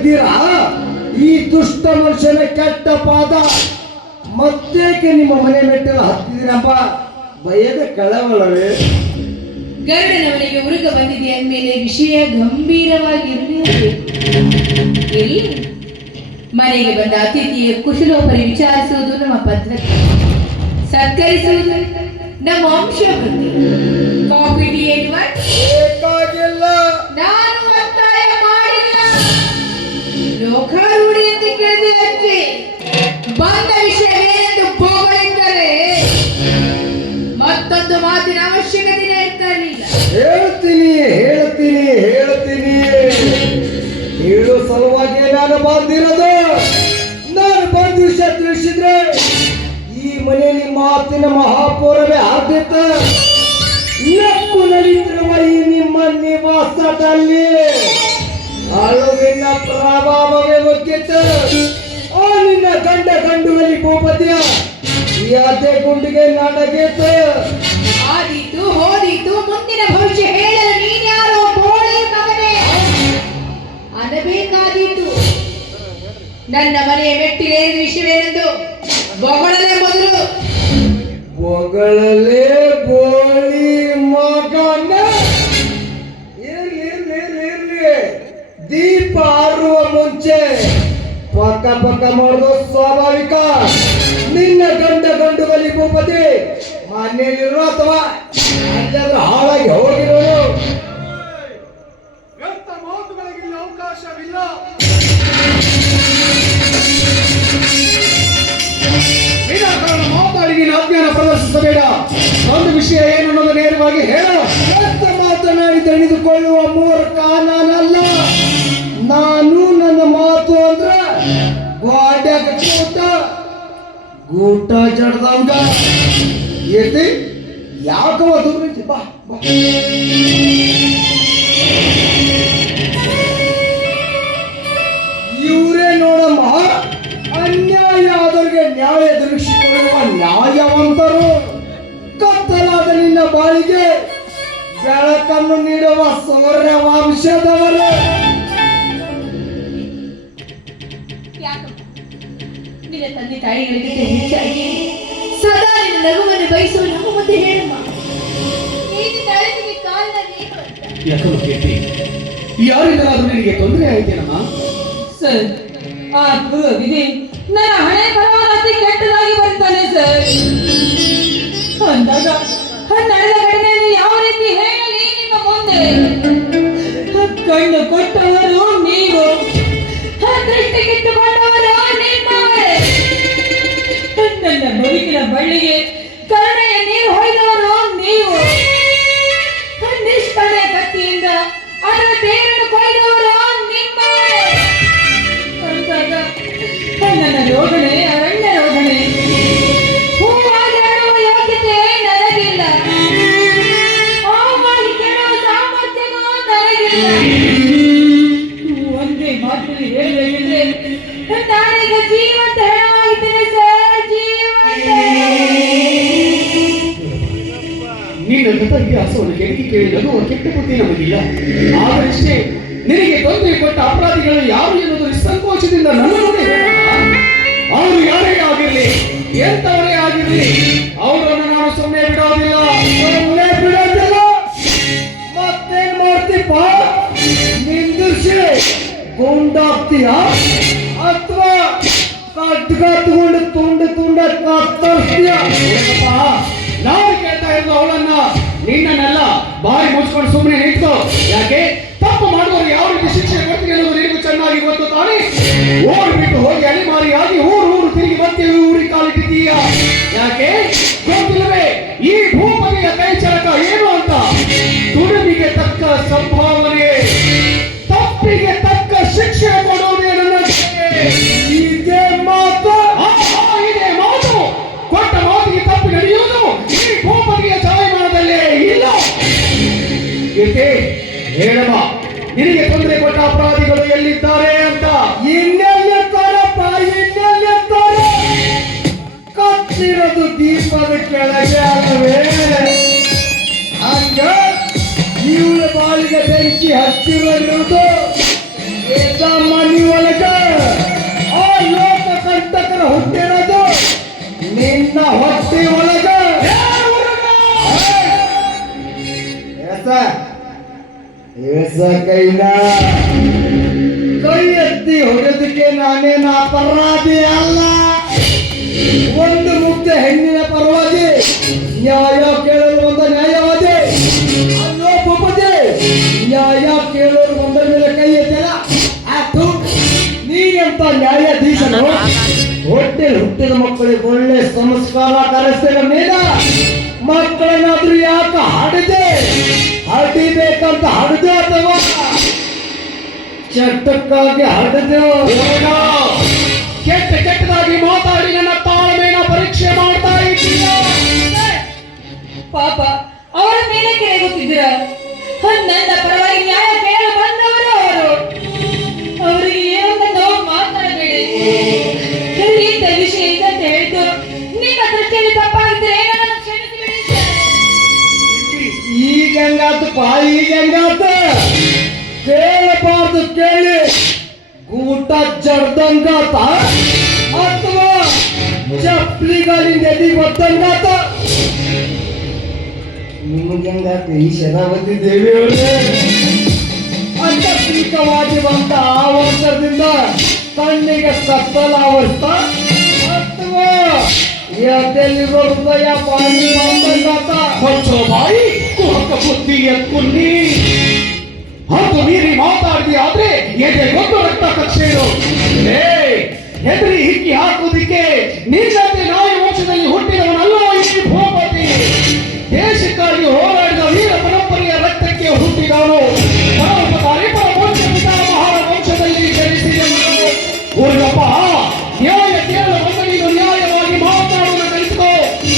ಇದ್ದೀರಾ? ಈ ದುಷ್ಟ ಮನುಷ್ಯನ ಕೆಟ್ಟ ಪಾದ ಮತ್ತೇಕೆ ನಿಮ್ಮ ಮನೆ ಮೆಟ್ಟಲು ಹತ್ತಿದ್ದೀರಪ್ಪ? ಭಯದ ಕಳವಳವೇ? ಗರುಡನವನಿಗೆ ಉರುಗ ಬಂದಿದೆ ಅಂದಮೇಲೆ ವಿಷಯ ಗಂಭೀರವಾಗಿರಲಿ. ಮನೆಗೆ ಬಂದ ಅತಿಥಿಯ ಕುಶಲೋಪರಿ ವಿಚಾರಿಸುವುದು ನಮ್ಮ ಪದ್ಧತಿ, ಸತ್ಕರಿಸುವುದು ನಮ್ಮ ಅಂಶ ಬುದ್ಧಿ. ಕಾಫಿ ಟೀ ಬೇಕಾಗಿಲ್ಲ, ನಾನು ಒತ್ತಾಯ ಮಾಡಿಲ್ಲ. ಲೋಕಾರೂಢಿ ಅಂತ ಕೇಳಿದೆ ಅಜ್ಜಿ. ಬಂದ ವಿಷಯವೇನೆಂದು ಬೋಗಳಿದ್ದರೆ ಮತ್ತೊಂದು ಮಾತಿನ ಅವಶ್ಯಕತೆ ಇರ್ತಾನಿಲ್ಲ. ಹೇಳ್ತೀನಿ ಹೇಳ್ತೀನಿ ಹೇಳ್ತೀನಿ. ಹೇಳೋ ಸಲುವಾಗಿ ನಾನು ಬಂದಿರೋದು. ನಾನು ಬಂದ ವಿಷಯ ತಿಳಿಸಿದ್ರೆ ಈ ಮನೆಯಲ್ಲಿ ಮಾತಿನ ಮಹಾಪೌರವೇ ಆದ್ಯತ. ನಕ್ಕು ನಡೀತಿರುವ ಈ ನಿಮ್ಮ ನಿವಾಸದಲ್ಲಿ ಅಳುವಿನ ಪ್ರಭಾವವೇ ಒಗ್ಗಿತ್ತು. ಆ ನಿನ್ನ ಗಂಡ ಗಂಡುವಲ್ಲಿ ಭೂಪತಿಯ ಯಾತೆ ಗುಂಡಿಗೆ ನಾಟಕೇತು. ಆದೀತು ಹೋದೀತು, ಮುಂದಿನ ಭವಿಷ್ಯ ಹೇಳಲು ನೀನ್ಯಾರೋ ಬೋಳಿ ಮಗನೇ ಅನ್ನಬೇಕಾದೀತು. ನನ್ನ ಮನೆಯ ಮೆಟ್ಟಿಗೆ ವಿಷಯವೇನೆಂದು ಬೊಗಳಲೇ ಮೊದಲು. ಬೊಗಳಲೇ ಬೋಳಿ ಮಗನ. ಇರ್ಲಿ ದೀಪ ಆರುವ ಮುಂಚೆ ಪಕ್ಕ ಪಕ್ಕ ಮಾಡೋದು ಸ್ವಾಭಾವಿಕ. ನಿನ್ನ ಗಂಡ ಗಂಡುಗಲಿ ಭೂಪತಿ ಮನೆಯಲ್ಲಿರೋ ಅಥವಾ ಅಲ್ಲಾದ್ರೂ ಹಾಳಾಗಿ ಹೋಗಿರೋನು. ವ್ಯರ್ಥ ಮಾತುಗಳಿಗೆ ಅವಕಾಶವಿಲ್ಲ. ವಿನಾಕಾರಣ ಮಾತಾಡಿ ನೀನು ಅಜ್ಞಾನ ಪ್ರದರ್ಶಿಸಬೇಡ. ಒಂದು ವಿಷಯ ಏನು ಅನ್ನೋದು ನೇರವಾಗಿ ಹೇಳು. ವ್ಯರ್ಥ ಮಾತನಾಡಿ ತಿಳಿದುಕೊಳ್ಳುವ ಮೂರ್ಖ ನಾನಲ್ಲ. ನಾನು ನನ್ನ ಮಾತು ಅಂದ್ರೆ ಗೋಡ್ಯಾಗ ಗೂಟ ಜಡ್ದಂಗ ಏತಿ ಯಾಕವ ದುರ್ಬಿಟ್ಟು ಬಾ ಬಾ. ಇವರೇ ನೋಡಮ್ಮ, ಅನ್ಯಾಯ ಆದವರಿಗೆ ನ್ಯಾಯ ದೊರಕಿಸಿಕೊಳ್ಳುವ ನ್ಯಾಯವಂತರು. ಕತ್ತಲಾದ ನಿನ್ನ ಬಾಳಿಗೆ ಬೆಳಕನ್ನು ನೀಡುವ ಸೌರ್ಯ ವಂಶದವರು. ನಿನ್ನ ತಂದೆ ತಾಯಿಗಳಿಗೆ ಹೆಚ್ಚಾಗಿ ಸದಾ ನಿನ್ನ ನಗುವನ್ನು ಬಯಸುವ ನಮ್ಮ ಮುಂದೆ ಹೇಳಮ್ಮ. ನೀನು ತಳೆದಿಗೆ ಕಾರಣ ಏನು ಅಂತ. ಯಾಕಮ್ಮ ಕೇಳ್ತಿ? ಯಾರಿಂದಲಾದ್ರೂ ನಿನಗೆ ತೊಂದರೆ ಆಯ್ತೇನಮ್ಮ? ಸರ್, ಆ ವಿಧಿ ನನ್ನ ಹಣೆ ಬರವತಿ ಕೆಟ್ಟದಾಗಿ ಬರ್ತಾನೆ ಸರ್. ಅಂದಾಗ ನಡೆದ ಘಟನೆಯನ್ನು ಯಾವ ರೀತಿ ಹೇಳಲಿ ನಿಮ್ಮ ಮುಂದೆ? ಕಣ್ಣು ಕೊಟ್ಟವರು ನೀವು, ದೃಷ್ಟಿ ಕಿತ್ತುಕೊಂಡವರು ನಿಮ್ಮವರೇ. ನನ್ನ ಬದುಕಿನ ಬಳ್ಳಿಗೆ ಕರುಣೆಯ ನೀರು ಹೊಯ್ದವರು ನೀವು. ನಿಷ್ಕಣೆ ಕತ್ತಿಯಿಂದ ಅದರ ಬೇರನ್ನು ಕೊಯ್ದವರು ನಿಮ್ಮವರೇ. ಅಂದಾಗ ನನ್ನ ರೋಗಣೆ ಅರಣ್ಯ ರೋಗಣೆ. ಹೂವಾಗಿ ಆಡುವ ಯೋಗ್ಯತೆ ನನಗಿಲ್ಲ. ಹಾವಾಗಿ ಕೆಡುವ ಸಾಮರ್ಥ್ಯವೂ ನನಗಿಲ್ಲ. ಒಂದೇ ಮಾತಿನಲ್ಲಿ ಹೇಳಬೇಕಿದ್ರೆ ನಾನೀಗ ಜೀವಂತ ಹೆಣವಾಗಿದ್ದೇನೆ ಸರ್, ಜೀವಂತ. ನಿನ್ನ ಗತವ್ಯಾಸವನ್ನು ಕೆಣಕಿ ಕೇಳಿ ನಗುವ ಕೆಟ್ಟ ಬುದ್ಧಿ ನಮಗಿಲ್ಲ. ಆದರಷ್ಟೇ ನಿನಗೆ ತೊಂದರೆ ಕೊಟ್ಟ ಅಪರಾಧಿಗಳು ಯಾರು ಎನ್ನುವುದು ನಿಸ್ಸಂಕೋಚದಿಂದ ನನ್ನ ಮುಂದೆ ಹೇಳಮ್ಮ. ಅವರು ಯಾರೇ ಆಗಿರಲಿ, ಎಂತವರೇ ಆಗಿರಲಿ, ಅವರನ್ನು ನಾನು ಸುಮ್ಮನೆ ಬಿಡೋದಿಲ್ಲ. ಮತ್ತೇನ್ ಮಾಡ್ತೀಪ? ನಿಂದಿರ್ಸಿ ಗುಂಡಾಗ್ತೀಯ ಅಥವಾ ಕಟ್ಗ ತಗೊಂಡು ತುಂಡ ಕತ್ತರಿಸ್ತೀಯ? ನಾನು ಕೇಳ್ತಾ ಇರೋದು ಅವಳನ್ನ, ನಿನ್ನನ್ನೆಲ್ಲ ಬಾಯಿ ಮುಚ್ಕೊಂಡು ಸುಮ್ಮನೆ ನಿಂತು. ಯಾಕೆ? ತಪ್ಪು ಮಾಡುವವರು ಯಾವ ರೀತಿ ಶಿಕ್ಷೆ ಕೊಡ್ತೀನಿ ಅನ್ನೋದು ನಿನಗೂ ಚೆನ್ನಾಗಿ ಗೊತ್ತು ತಾನೆ. ಓಡಿ ಬಿಟ್ಟು ಹೋಗಿ ಅಲೆಮಾರಿಯಾಗಿ ಊರು ತಿರುಗಿ ಬರ್ತೀವಿ, ಊರಿಗೆ ಕಾಲಿಟ್ಟಿದ್ದೀಯ. ಯಾಕೆ ಗೊತ್ತಿಲ್ಲವೇ ಈ ಭೂಪತಿಯ ಕೈ ಚಳಕ ಏನು ಅಂತ? ದುಡಿಮೆಗೆ ತಕ್ಕ ಸಂಭಾವನೆ, ತಪ್ಪಿಗೆ ತಕ್ಕ ಶಿಕ್ಷೆ ಕೊಡುವುದೇ ನನ್ನ ಇದೇ ಮಾತು. ಇದೇ ಮಾತು. ಕೊಟ್ಟ ಮಾತಿಗೆ ತಪ್ಪಿ ನಡೆಯುವುದು ಈ ಭೂಪತಿಯ ಜಾಯಮಾನದಲ್ಲೇ ಇಲ್ಲ. ಏಕೆ ಹೇಳಮ್ಮ, ನಿನಗೆ ತೊಂದರೆ ಕೊಟ್ಟ ಅಪರಾಧಿಗಳು ಎಲ್ಲಿದ್ದಾರೆ ಅಂತ? ಇನ್ನೆಲ್ಲಿರ್ತಾರಪ್ಪ, ಇನ್ನೆಲ್ಲಿರ್ತಾರೆ? ಕತ್ತಿರೋದು ದೀಪದ ಕೆಳಗೆ ಅಲ್ಲವೇ? ಹಂಗ ಇವಳ ಬಾಳಿಗೆ ಬೆಂಕಿ ಹಚ್ಚಿರುವುದು ಇದ ಮನಿ ಒಳಗ ಆ ಲೋಕ ಕಂಟಕರ ಹುಟ್ಟಿರೋದು ನಿನ್ನ ಹೊಟ್ಟೆ ಒಳಗ ಏಸ ಕೈನ ಕೈ ಎತ್ತಿ ಹೊಡೆದಕ್ಕೆ ನಾನೇನು ಅಪರಾಧಿ ಅಲ್ಲ. ಒಂದು ಮುಗ್ಧ ಹೆಣ್ಣಿನ ಪರವಾಗಿ ನ್ಯಾಯ ಕೇಳಲು ಬಂದ ನ್ಯಾಯವಾದಿ ಅಲ್ಲೋ ಪುಪ್ಪದೆ ನ್ಯಾಯ ಕೇಳಲು ಬಂದ ಮೇಲೆ ಕೈ ಎತ್ತಲ್ಲ ಆತು. ನೀನೆಂತ ನ್ಯಾಯಾಧೀಶನು ಹೊಟ್ಟೆ ಹುಟ್ಟಿದ ಮಕ್ಕಳಿಗೆ ಒಳ್ಳೆ ಸಂಸ್ಕಾರ ಕಲಿಸ್ತೇವೆ ನೀನ. ಮಕ್ಕಳನ್ನಾದ್ರೂ ಯಾಕೆ ಹಡಿದೆ ಹಡಿಬೇಕಂತ ಹಡಿದೆ ಅಥವಾ ಚಟ್ಟಕ್ಕಾಗಿ ಹಡಿದೆವು? ಕೆಟ್ಟ ಕೆಟ್ಟದಾಗಿ ಮಾತಾಡಿ ನನ್ನ ತಾಳ್ಮೆನ ಪರೀಕ್ಷೆ ಮಾಡ್ತಾ ಇದ್ದೀಯ. ಪಾಪ ಅವರ ಮೇಲೆ ಕೆರೆಗುತ್ತಿದ್ದೀರ. ನನ್ನ ಪರವಾಗಿ ನ್ಯಾಯ ಕೇಳಲು ಬಂದವರು ಅವರು. ಅವರಿಗೆ ಏನಂತ ನಾವು ಮಾತಾಡಬೇಡಿ. ಇಂಥ ವಿಷಯ ಇದೆ ಅಂತ ಹೇಳಿದ್ದು ನಿಮ್ಮ ದೃಷ್ಟಿಯಲ್ಲಿ ತಪ್ಪಾಗಿದ್ರೆ ನನ್ನನ್ನು ಕ್ಷಮಿಸಿಬಿಡಿ ಸರ್. ಈಗ ಹೆಂಗಾತಪ್ಪ, ಈಗ ಹೆಂಗಾತ? ಕೇಳಬಾರ್ದು ಕೇಳಿ ಗೂಟ ಜಡ್ದಂಗಾತ ಅಥವಾ ಚಪ್ಲಿಗಳಿಂದ ಎದಿ ಒತ್ತಂಗಾತ? ನಿಮಗೆ ಹೆಂಗಾತ ಈ ಶರಾವತಿ ದೇವಿಯವರೇ? ಆಕಸ್ಮಿಕವಾಗಿ ಬಂದ ಆವರ್ತದಿಂದ ಕಣ್ಣಿಗೆ ಕತ್ತಲ ಆವರ್ತ ಅಥವಾ ಎದೆಲ್ಲಿರೋ ಹೃದಯ ಪಾಣಿ ಬಂದಂಗಾತ? ಹೊಚ್ಚೋ ಬಾಯಿ ಕುಹಕ ಬುದ್ಧಿಯ ಕುನ್ನಿ ಹತ್ತು ಮೀರಿ ಮಾತಾಡಿದಿ ಆದ್ರೆ ಎದೆ ಗೊತ್ತು ರಕ್ತ ಕಕ್ಷೆಗಳು ಹೆದರಿ ಹಿಕ್ಕಿ ಹಾಕುವುದಕ್ಕೆ ನಿನ್ನಂತೆ ನಾಯಿ ವಂಶದಲ್ಲಿ ಹುಟ್ಟಿದ